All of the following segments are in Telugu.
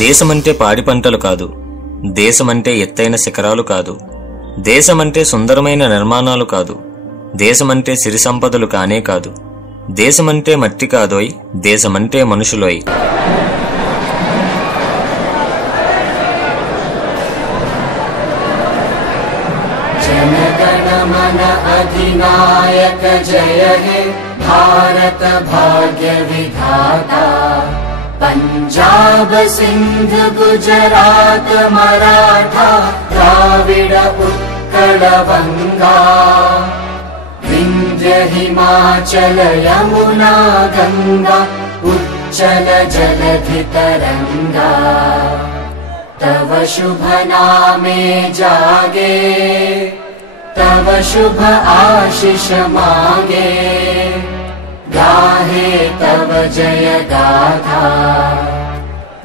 దేశమంటే పాడి పంటలు కాదు, దేశమంటే ఎత్తైన శిఖరాలు కాదు, దేశమంటే సుందరమైన నిర్మాణాలు కాదు, దేశమంటే సిరి సంపదలు కానే కాదు, దేశమంటే మట్టి కాదోయ్, దేశమంటే మనుషులోయ్. जनगणमन अधिनायक जय हे भारत भाग्य विधाता. पंजाब सिंध गुजरात मराठा द्राविड उत्कल बंगा. विंध्य हिमाचल यमुना गंगा उच्चल जलधि तरंगा. तव शुभ नामे जागे, तव शुभ आशीष मांगे. गाहे तव जय गाथा.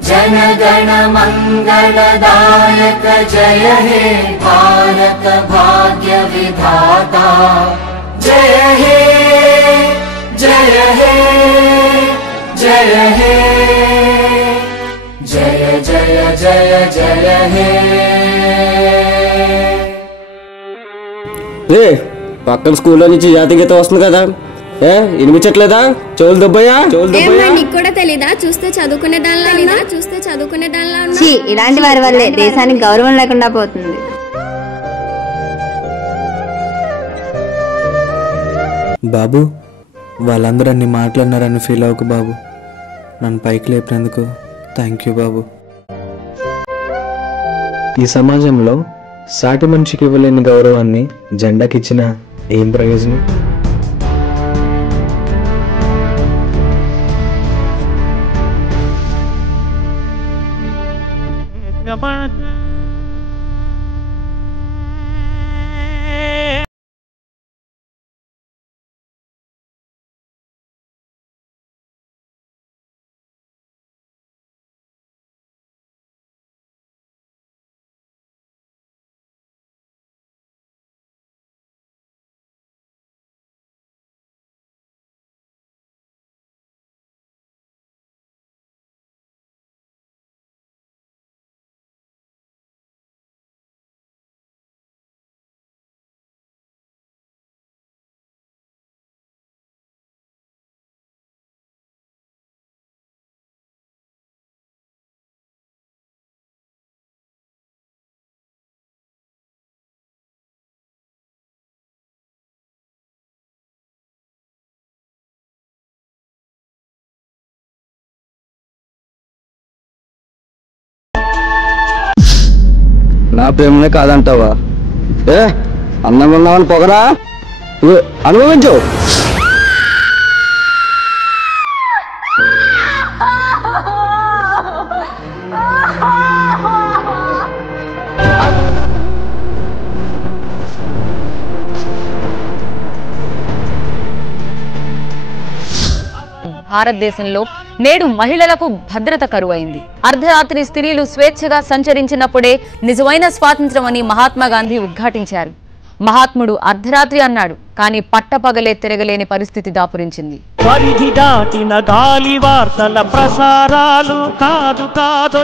जन गण मंगलदायक जय हे भारत भाग्य विधाता. जय हे जय हे जय हे जय जय जय जय हे. పక్కన స్కూల్లో నుంచి జాతీయ గీతం వస్తుంది కదా, వినిపించట్లేదా? చెవులు దొబ్బయ్యా? నీకు కూడా తెలీదా? చూస్తే చదువుకునే దానిలో ఇలాంటి వారి వల్లే దేశానికి గౌరవం లేకుండా పోతుంది. బాబు, వాళ్ళందరూ అన్ని మాట్లాడినారని ఫీల్ అవ్వకు బాబు. నన్ను పైకి లేపినందుకు థ్యాంక్ యూ బాబు. ఈ సమాజంలో సాటి మనిషికి ఇవ్వలేని గౌరవాన్ని జెండాకిచ్చిన ఏం ప్రయోజనం? నా ప్రేమనే కాదంటావా? అన్నం ఉన్నామని పొగరా, అనుభవించు. భారతదేశంలో నేడు మహిళలకు భద్రత కరువైంది. అర్ధరాత్రి స్త్రీలు స్వేచ్ఛగా సంచరించినప్పుడే నిజమైన స్వాతంత్ర్యం అని మహాత్మా గాంధీ ఉద్ఘాటించారు. మహాత్ముడు అర్ధరాత్రి అన్నాడు, కానీ పట్టపగలే తిరగలేని పరిస్థితి దాపురించింది. పరిధి దాటిన గాలి వార్తల ప్రసారాలు కాదు కాదు.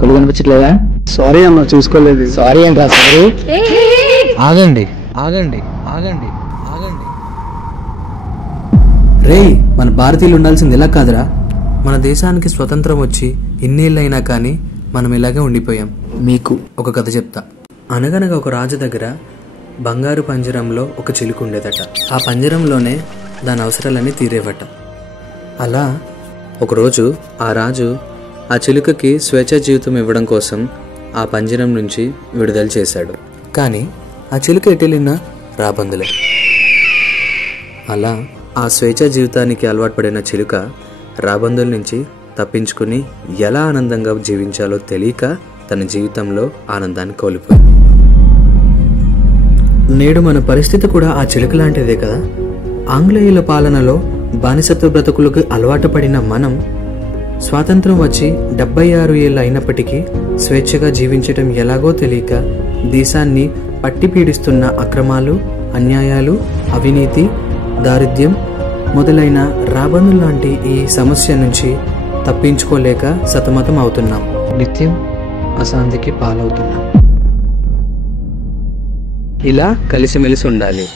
కళ్ళు కనిపించట్లేదా? సారీ అన్న, చూసుకోలేదు. సారీ ఏంట్రా? సారీ. ఆగండి ఆగండి ఆగండి ఆగండి. రే, మన భారతీయులు ఉండాల్సింది ఇలా కాదురా. మన దేశానికి స్వతంత్రం వచ్చి ఇన్నేళ్ళైనా కానీ మనం ఇలాగే ఉండిపోయాం. మీకు ఒక కథ చెప్తా. అనగనగా ఒక రాజు దగ్గర బంగారు పంజరంలో ఒక చిలుక ఉండేదట. ఆ పంజరంలోనే దాని అవసరాలన్నీ తీరేవట. అలా ఒకరోజు ఆ రాజు ఆ చిలుకకి స్వేచ్ఛ జీవితం ఇవ్వడం కోసం ఆ పంజరం నుంచి విడుదల చేశాడు. కానీ ఆ చిలుక ఎటెళ్ళినా రాబందులే. అలా ఆ స్వేచ్ఛ జీవితానికి అలవాటు పడిన చిలుక రాబందుల నుంచి తప్పించుకుని ఎలా ఆనందంగా జీవించాలో తెలియక తన జీవితంలో ఆనందాన్ని కోల్పోయింది. నేడు మన పరిస్థితి కూడా ఆ చిలుక లాంటిదే కదా. ఆంగ్లేయుల పాలనలో బానిసత్వ బ్రతుకులకు అలవాటు పడిన మనం స్వాతంత్రం వచ్చి 76 ఏళ్ళు అయినప్పటికీ స్వేచ్ఛగా జీవించటం ఎలాగో తెలియక దేశాన్ని పట్టి పీడిస్తున్న అక్రమాలు, అన్యాయాలు, అవినీతి, దారిద్ర్యం మొదలైన రాబందుల లాంటి ఈ సమస్య నుంచి తప్పించుకోలేక సతమతం అవుతున్నాం. నిత్యం అశాంతికి పాలవుతున్నాం. ఇలా కలిసిమెలిసి ఉండాలి.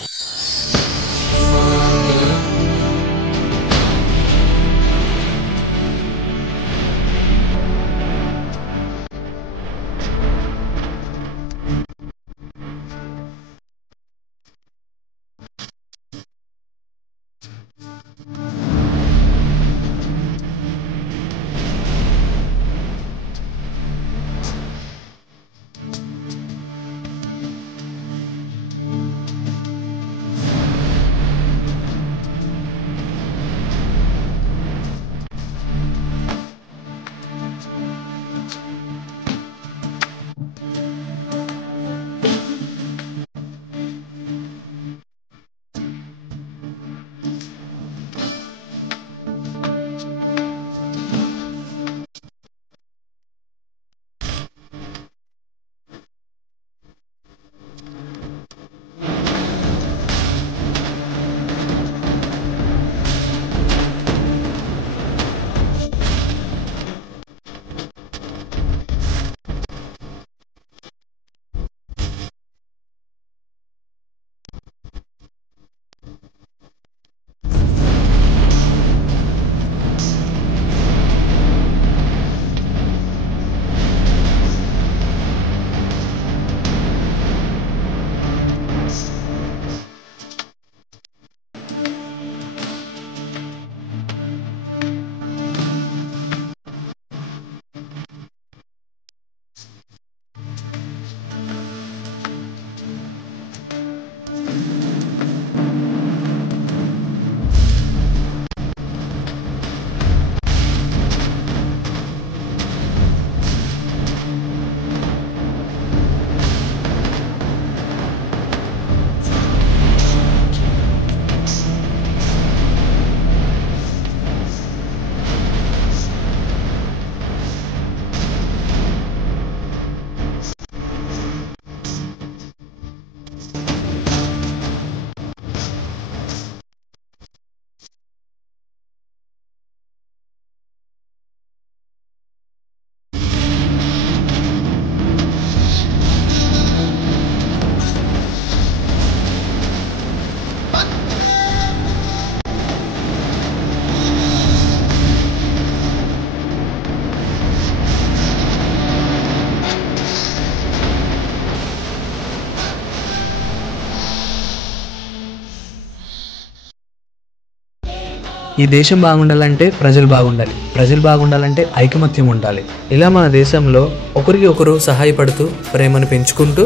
ఈ దేశం బాగుండాలంటే ప్రజలు బాగుండాలి, ప్రజలు బాగుండాలంటే ఐకమత్యం ఉండాలి. ఇలా మన దేశంలో ఒకరికి ఒకరు సహాయపడుతూ ప్రేమను పెంచుకుంటూ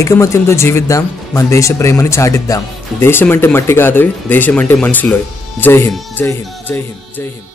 ఐకమత్యంతో జీవిద్దాం. మన దేశ ప్రేమని చాటిద్దాం. దేశం అంటే మట్టి కాదు, దేశం అంటే మనుషులు. జై హింద్, జై హింద్, జై హింద్, జై హింద్.